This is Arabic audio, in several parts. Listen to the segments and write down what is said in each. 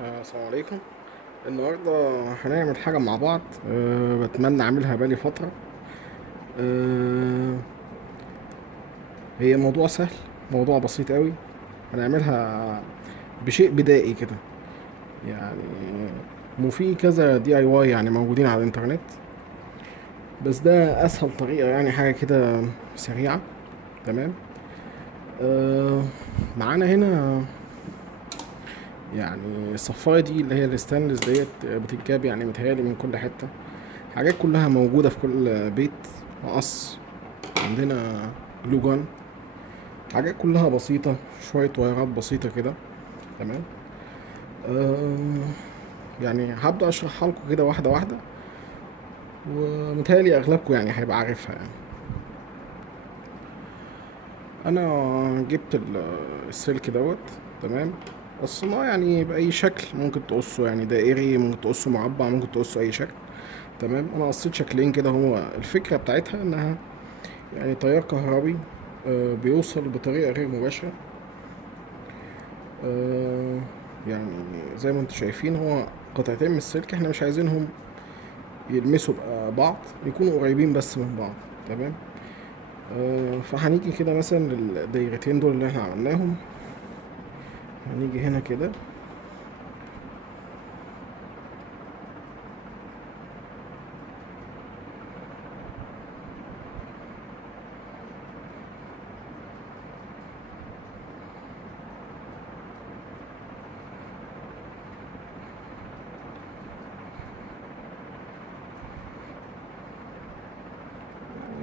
السلام عليكم. النهاردة هنعمل حاجة مع بعض. بتمنى أعملها بقالي فترة. أه هي موضوع سهل، موضوع بسيط قوي. هنعملها بشيء بدائي كده يعني. وفي كذا دي اي واي يعني موجودين على الانترنت، بس ده أسهل طريقة يعني، حاجة كده سريعة. تمام. أه معانا هنا يعني الصفاية دي اللي هي الستانلس ديت، بتتجاب يعني متهيألي من كل حتة. حاجات كلها موجودة في كل بيت. مقص، عندنا جلوجان، حاجات كلها بسيطة، شوية وايرات بسيطة كده. تمام. آه يعني هبدأ أشرحها لكم كده واحدة واحدة، ومتهيألي أغلبكم يعني هيبقى عارفها يعني. أنا جبت السلك دوت. تمام. قصناه يعني بأي شكل ممكن تقصه، يعني دائري، ممكن تقصه مربع، ممكن تقصه أي شكل. تمام. أنا قصيت شكلين كده. هو الفكرة بتاعتها إنها يعني تيار كهربي بيوصل بطريقة غير مباشرة. آه، يعني زي ما انتم شايفين، هو قطعتين من السلك احنا مش عايزينهم يلمسوا بقى بعض، يكونوا قريبين بس من بعض. تمام. فهنيجي كده مثلا للدايرتين دول اللي احنا عملناهم. هنيجي هنا كده.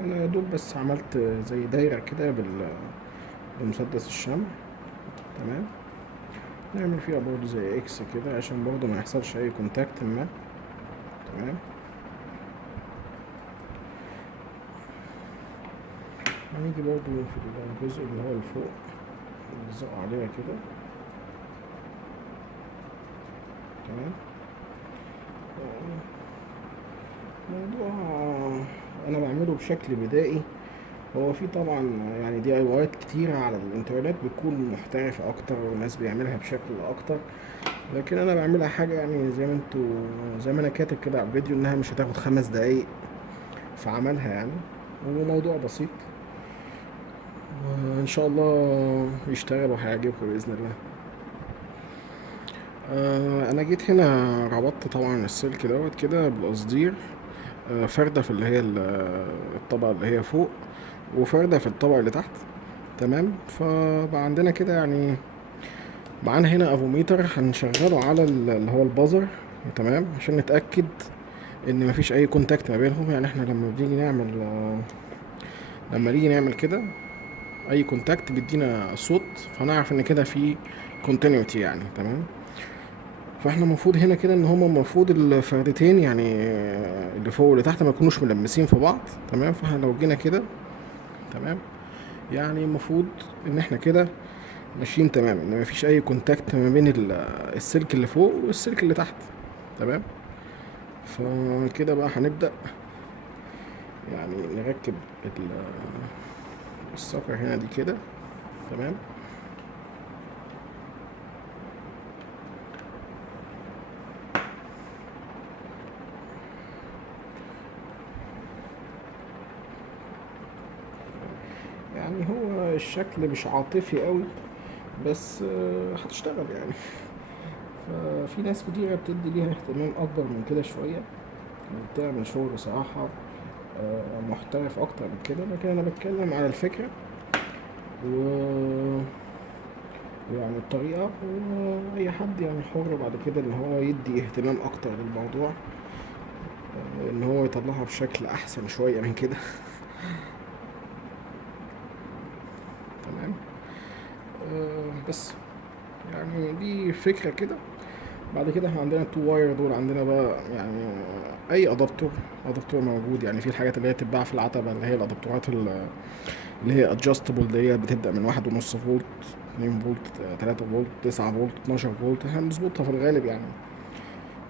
انا يا دوب بس عملت زي دايرة كده بمسدس الشمع. تمام. نعمل فيها برضو زي اكس كده عشان برضو ما يحصلش اي كونتاكت ما. تمام. هنيجي برضو في الجزء اللي هو الفوق، نلزقه عليها كده. تمام. موضوع انا بعمله بشكل بدائي. هو في طبعا يعني دي اي وايات كتيرة على الانترنت بتكون محترفة اكتر، وناس بيعملها بشكل اكتر. لكن انا بعملها حاجة يعني زي ما انتوا، زي ما انا كاتب كده على الفيديو، انها مش هتاخد 5 دقايق في عملها يعني. وموضوع بسيط، وان شاء الله يشتغل وهيعجبكم باذن الله. انا جيت هنا ربطت طبعا السلك دوت كده بالقصدير. فردة في اللي هي الطبقة اللي هي فوق، وفردة في الطبقة اللي تحت. تمام. فبقى عندنا كده يعني، معانا هنا افوميتر هنشغله على اللي هو البازر. تمام. عشان نتأكد ان مفيش اي كونتاكت ما بينهم. يعني احنا لما نيجي نعمل كده اي كونتاكت بيدينا صوت، فنعرف ان كده في كونتينيوتي يعني. تمام. فاحنا المفروض هنا كده ان هما المفروض الفردتين يعني اللي فوق واللي تحت ما يكونوش ملمسين في بعض. تمام. فاحنا لو جينا كده، تمام، يعني المفروض ان احنا كده ماشيين تمام، ان مفيش اي كونتاكت ما بين السلك اللي فوق والسلك اللي تحت. تمام. فكده بقى هنبدأ يعني نركب السكر هنا دي كده. تمام. يعني هو الشكل مش عاطفي قوي، بس هتشتغل يعني. ففي ناس كتيرة بتدي ليها اهتمام أكبر من كده شوية، بتعمل شغل صراحة محترف أكتر من كده. لكن أنا بتكلم على الفكرة و... ويعني الطريقة، وأي حد يعني حر بعد كده إن هو يدي اهتمام أكتر للموضوع، إن هو يطلعها بشكل أحسن شوية من كده. تمام. بس يعني دي فكرة كده. بعد كده احنا عندنا التو واير دول، عندنا بقى يعني اي ادابتور موجود يعني. في الحاجات اللي هي تتباع في العتبة، اللي هي الادابتورات اللي هي ادجستبل، اللي هي بتبدأ من 1.5 فولت، 2 فولت، 3 فولت، 9 فولت، 12 فولت. احنا بنظبطها في الغالب يعني.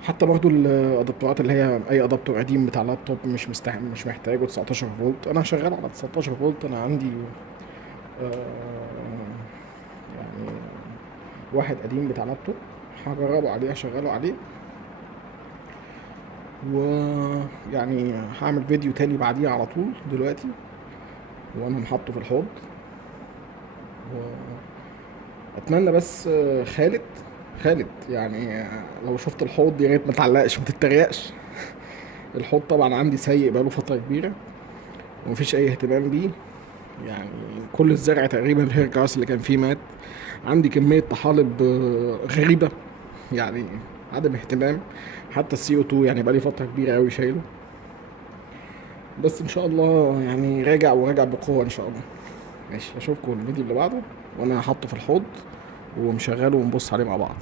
حتى برضو الادابتورات اللي هي اي ادابتور قديم بتاع لابتوب مش محتاجه 19 فولت. انا شغال على 19 فولت. انا عندي آه يعني واحد قديم بتاع لابتوب هجربه عليه، هشغله عليه، ويعني هعمل فيديو تاني بعديه على طول دلوقتي وانا محطه في الحوض. واتمنى بس خالد يعني لو شفت الحوض يا ريت ما تعلقش، ما تتريقش. الحوض طبعا عندي سيء بقاله فتره كبيره ومفيش اي اهتمام بيه، يعني كل الزرع تقريبا الهير جراس اللي كان فيه مات. عندي كميه طحالب غريبه، يعني عدم اهتمام. حتى السي او 2 يعني بقالي فتره كبيره قوي شايله. بس ان شاء الله يعني راجع بقوه ان شاء الله. ماشي، اشوفكم الفيديو اللي بعده وانا هحطه في الحوض ومشغله ونبص عليه مع بعض.